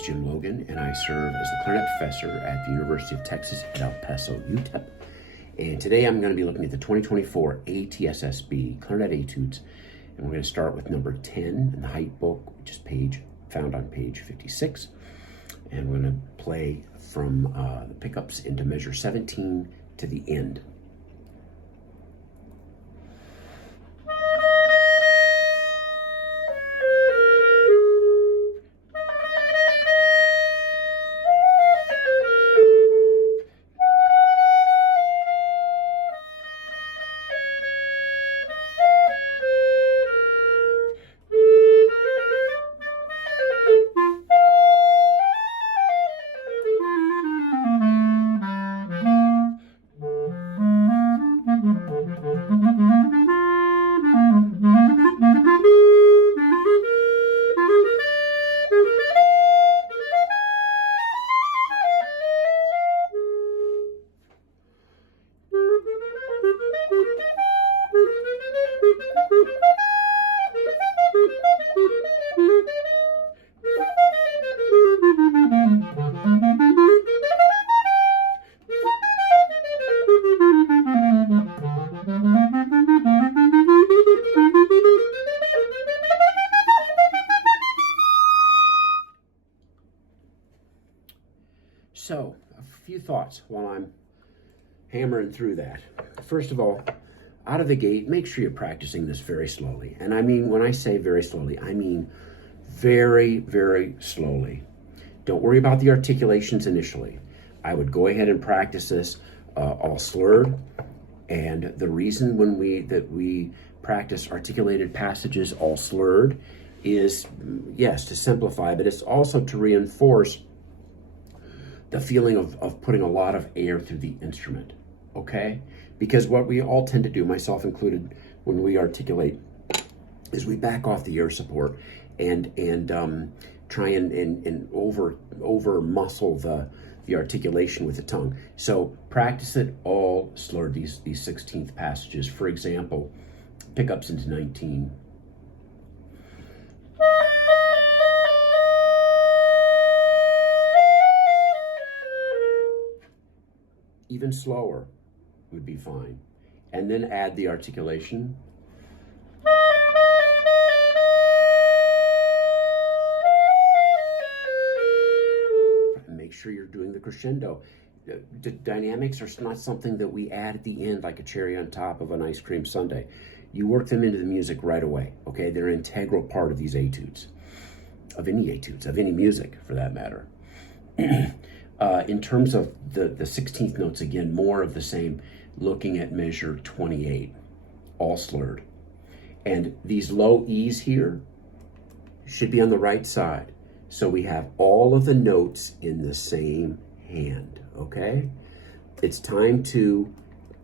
is Jim Logan, and I serve as the clarinet professor at the University of Texas at El Paso, UTEP. And today I'm going to be looking at the 2024 ATSSB Clarinet Etudes, and we're going to start with number 10 in the height book, which is found on page 56. And we're going to play from the pickups into measure 17 to the end. So, a few thoughts while I'm hammering through that. First of all, out of the gate, make sure you're practicing this very slowly. And I mean, when I say very slowly, I mean very, very slowly. Don't worry about the articulations initially. I would go ahead and practice this all slurred. And the reason that we practice articulated passages all slurred is, yes, to simplify, but it's also to reinforce the feeling of putting a lot of air through the instrument, okay? Because what we all tend to do, myself included, when we articulate, is we back off the air support and try and over muscle the articulation with the tongue. So practice it all slurred, these 16th passages. For example, pickups into 19. Even slower would be fine. And then add the articulation. And make sure you're doing the crescendo. The dynamics are not something that we add at the end like a cherry on top of an ice cream sundae. You work them into the music right away, okay? They're an integral part of these etudes, of any music for that matter. In terms of the 16th notes, again, more of the same, looking at measure 28, all slurred. And these low E's here should be on the right side. So we have all of the notes in the same hand, okay? It's time to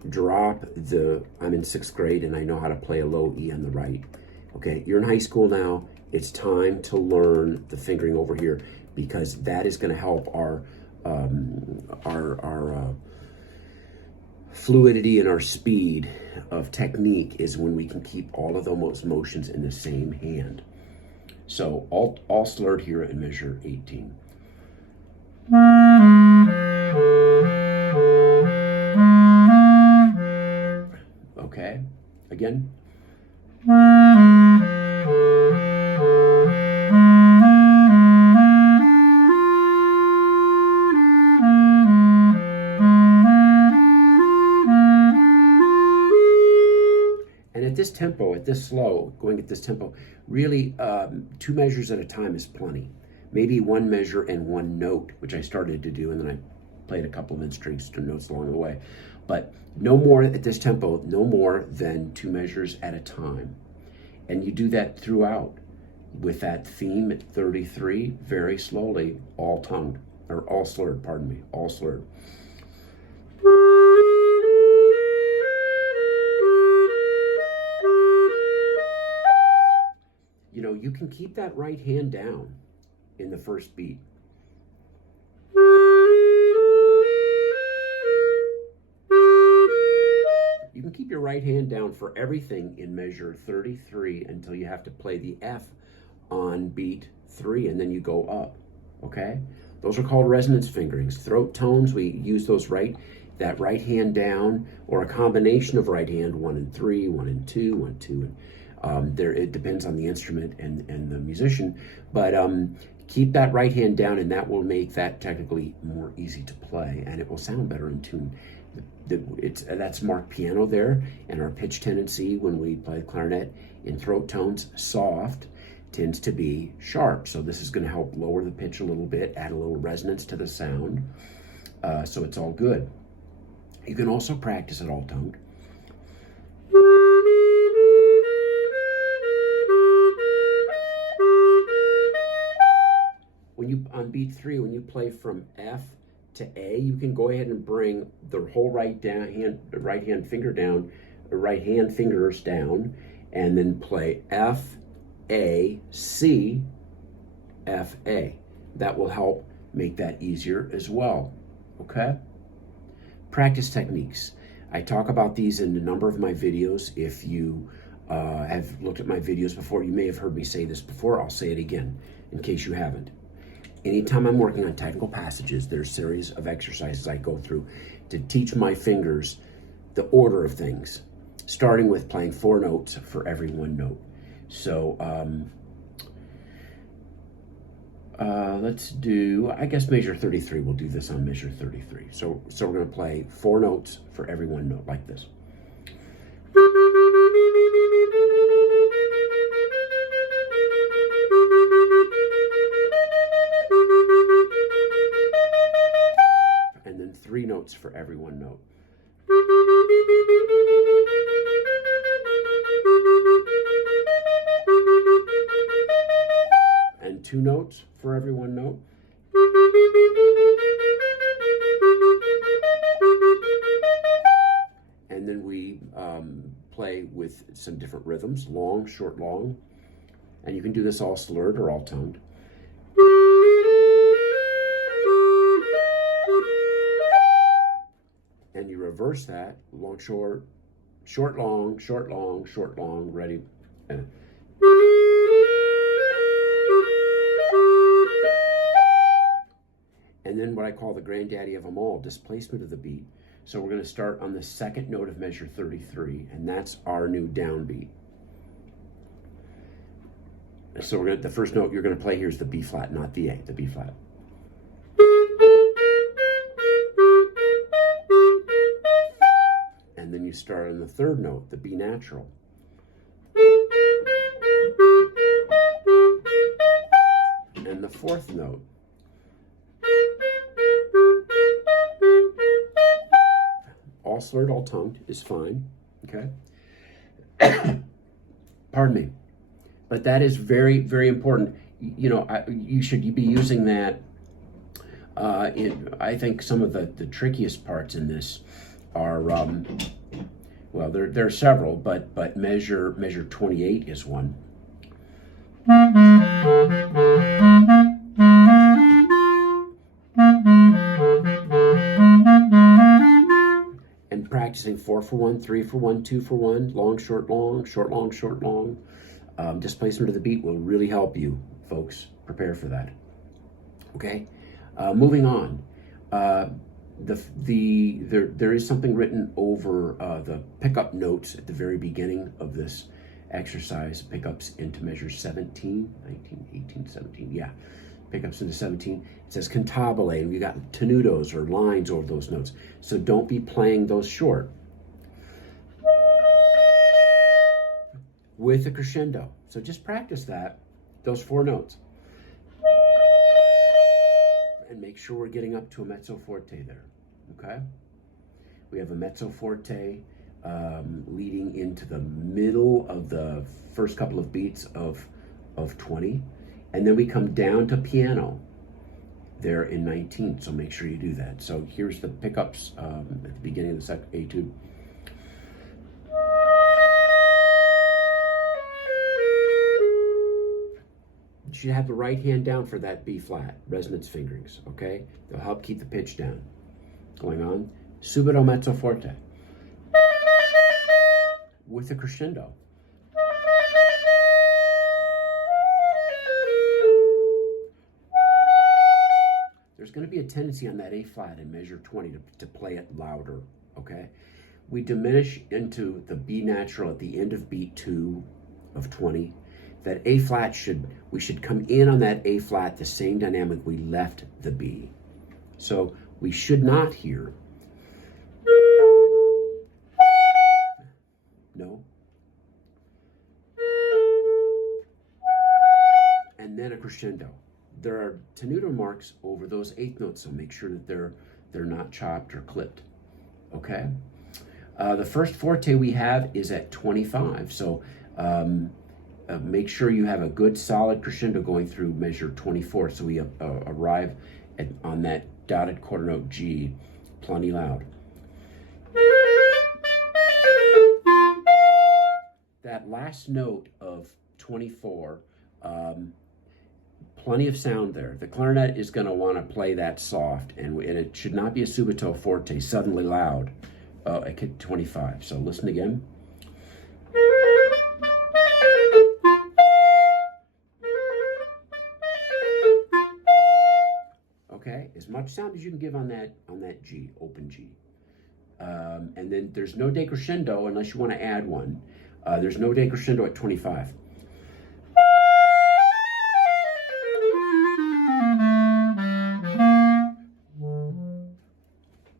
drop I'm in 6th grade and I know how to play a low E on the right, okay? You're in high school now. It's time to learn the fingering over here because that is gonna help our fluidity and our speed of technique is when we can keep all of those motions in the same hand. So all slurred here in measure 18. Okay, again. This tempo, at this slow, going at this tempo, really 2 measures at a time is plenty. Maybe 1 measure and 1 note, which I started to do, and then I played a couple of instrument notes along the way. But no more at this tempo, no more than 2 measures at a time. And you do that throughout with that theme at 33, very slowly, all tongued, or all slurred, pardon me, all slurred. You know, you can keep that right hand down in the first beat. You can keep your right hand down for everything in measure 33 until you have to play the F on beat 3, and then you go up. okay? Those are called resonance fingerings. Throat tones, we use those that right hand down, or a combination of right hand, 1 and 3, 1 and 2, 1, 2, and it depends on the instrument and the musician, but keep that right hand down, and that will make that technically more easy to play, and it will sound better in tune. That's marked piano there, and our pitch tendency when we play the clarinet in throat tones, soft, tends to be sharp. So this is going to help lower the pitch a little bit, add a little resonance to the sound, so it's all good. You can also practice it all-toned. On beat 3, when you play from F to A, you can go ahead and bring the whole right hand fingers down, and then play F, A, C, F, A. That will help make that easier as well, okay? Practice techniques. I talk about these in a number of my videos. If you have looked at my videos before, you may have heard me say this before. I'll say it again in case you haven't. Anytime I'm working on technical passages, there's a series of exercises I go through to teach my fingers the order of things, starting with playing 4 notes for every 1 note. So let's do, I guess measure 33. We'll do this on measure 33. So we're going to play 4 notes for every 1 note, like this. And then 3 notes for every 1 note. And 2 notes for every 1 note. And then we play with some different rhythms, long, short, long. And you can do this all slurred or all toned. And you reverse that, long, short, short, long, short, long, short, long, ready. And then what I call the granddaddy of them all, displacement of the beat. So we're going to start on the 2nd note of measure 33, and that's our new downbeat. So the first note you're going to play here is the B flat, not the A, the B flat. And then you start on the 3rd note, the B natural. And the 4th note. All slurred, all toned is fine, okay? Pardon me. But that is very, very important. You know, you should be using that. I think some of the trickiest parts in this are, well, there are several, but measure 28 is one. And practicing 4 for 1, 3 for 1, 2 for 1, long, short, long, short, long, short, long. Displacement of the beat will really help you, folks. Prepare for that. Okay, moving on. There is something written over the pickup notes at the very beginning of this exercise. Pickups into measure 17, 19, 18, 17. Yeah, pickups into 17. It says cantabile, and we got tenutos or lines over those notes. So don't be playing those short. With a crescendo. So just practice that, those 4 notes. And make sure we're getting up to a mezzo forte there, okay? We have a mezzo forte leading into the middle of the first couple of beats of 20. And then we come down to piano there in 19, so make sure you do that. So here's the pickups at the beginning of the second etude. You should have the right hand down for that B flat, resonance fingerings, okay? They'll help keep the pitch down. Going on, subito mezzo forte. With a crescendo. there's going to be a tendency on that A flat in measure 20 to play it louder, okay? We diminish into the B natural at the end of beat 2 of 20. That A flat we should come in on that A flat the same dynamic we left the B. So we should not hear, no, and then a crescendo. There are tenuto marks over those eighth notes, so make sure that they're not chopped or clipped, okay? The first forte we have is at 25, so make sure you have a good solid crescendo going through measure 24, so we arrive on that dotted quarter note G plenty loud. That last note of 24, plenty of sound there. The clarinet is going to want to play that soft, and it should not be a subito forte, suddenly loud, at 25. So listen again. Okay, as much sound as you can give on that G, open G. And then there's no decrescendo unless you want to add one. There's no decrescendo at 25.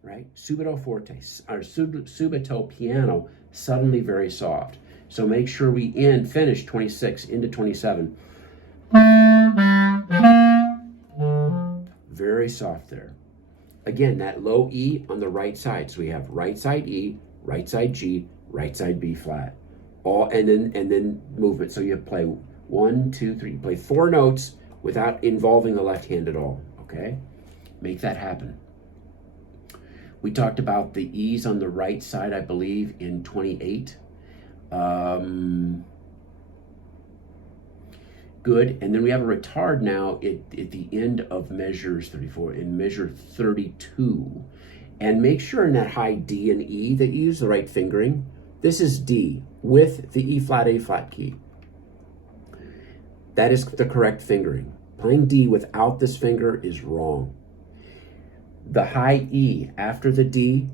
Right? Subito forte, or subito piano, suddenly very soft. So make sure we finish 26 into 27. Very soft there. Again, that low E on the right side. So we have right side E, right side G, right side B flat. And then movement. So you play 1, 2, 3. You play 4 notes without involving the left hand at all. Okay? Make that happen. We talked about the E's on the right side, I believe, in 28. Good. And then we have a retard now at the end of measures 34, in measure 32. And make sure in that high D and E that you use the right fingering. This is D with the E flat, A flat key. That is the correct fingering. Playing D without this finger is wrong. The high E after the D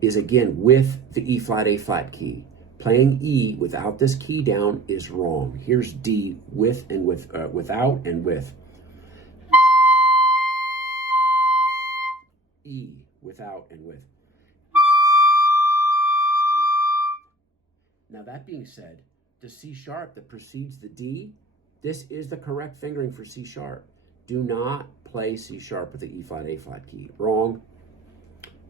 is again with the E flat, A flat key. Playing E without this key down is wrong. Here's D with and without and with. E without and with. Now that being said, the C sharp that precedes the D, this is the correct fingering for C sharp. Do not play C sharp with the E flat, A flat key. Wrong.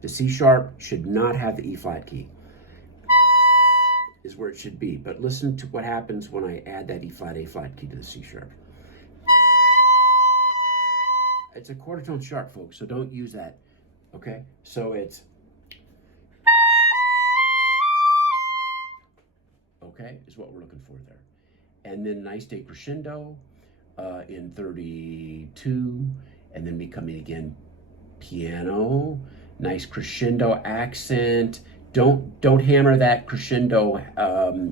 The C sharp should not have the E flat key. Is where it should be. But listen to what happens when I add that E flat, A flat key to the C sharp. It's a quarter tone sharp, folks, so don't use that. Okay? So it's okay, is what we're looking for there. And then nice decrescendo in 32, and then we come in again, piano, nice crescendo accent. Don't hammer that crescendo,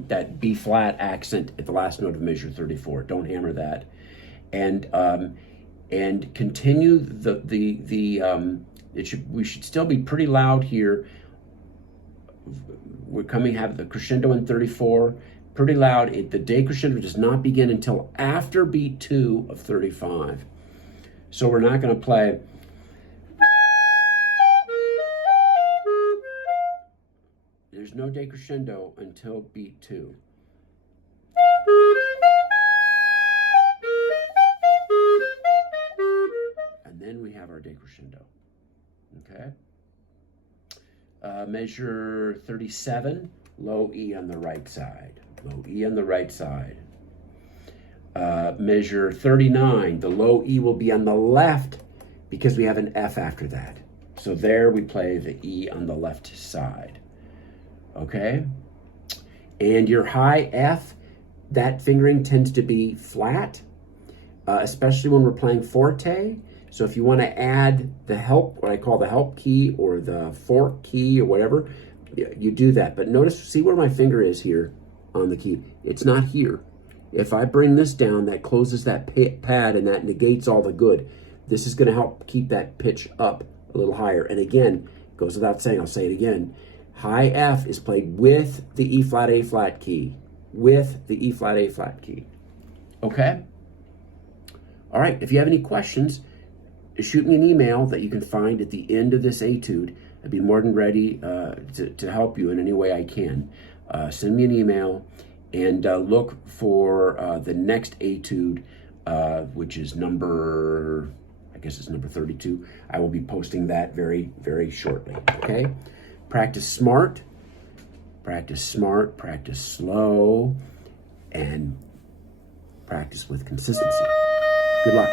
that B flat accent at the last note of measure 34. Don't hammer that, and continue we should still be pretty loud here. We're have the crescendo in 34, pretty loud. The decrescendo does not begin until after beat 2 of 35. So we're not going to play. There's no decrescendo until beat 2. And then we have our decrescendo. Okay? Measure 37, low E on the right side. Low E on the right side. Measure 39, the low E will be on the left because we have an F after that. So there we play the E on the left side. Okay? And your high F, that fingering tends to be flat, especially when we're playing forte. So if you want to add the help, what I call the help key or the fork key or whatever, you do that. But notice, see where my finger is here on the key. It's not here. If I bring this down, that closes that pad and that negates all the good. This is going to help keep that pitch up a little higher. And again, it goes without saying, I'll say it again. High F is played with the E flat A flat key. With the E flat A flat key. Okay? All right, if you have any questions, shoot me an email that you can find at the end of this etude. I'd be more than ready to help you in any way I can. Send me an email and look for the next etude, which is number 32. I will be posting that very, very shortly, okay? Practice smart, practice slow, and practice with consistency. Good luck.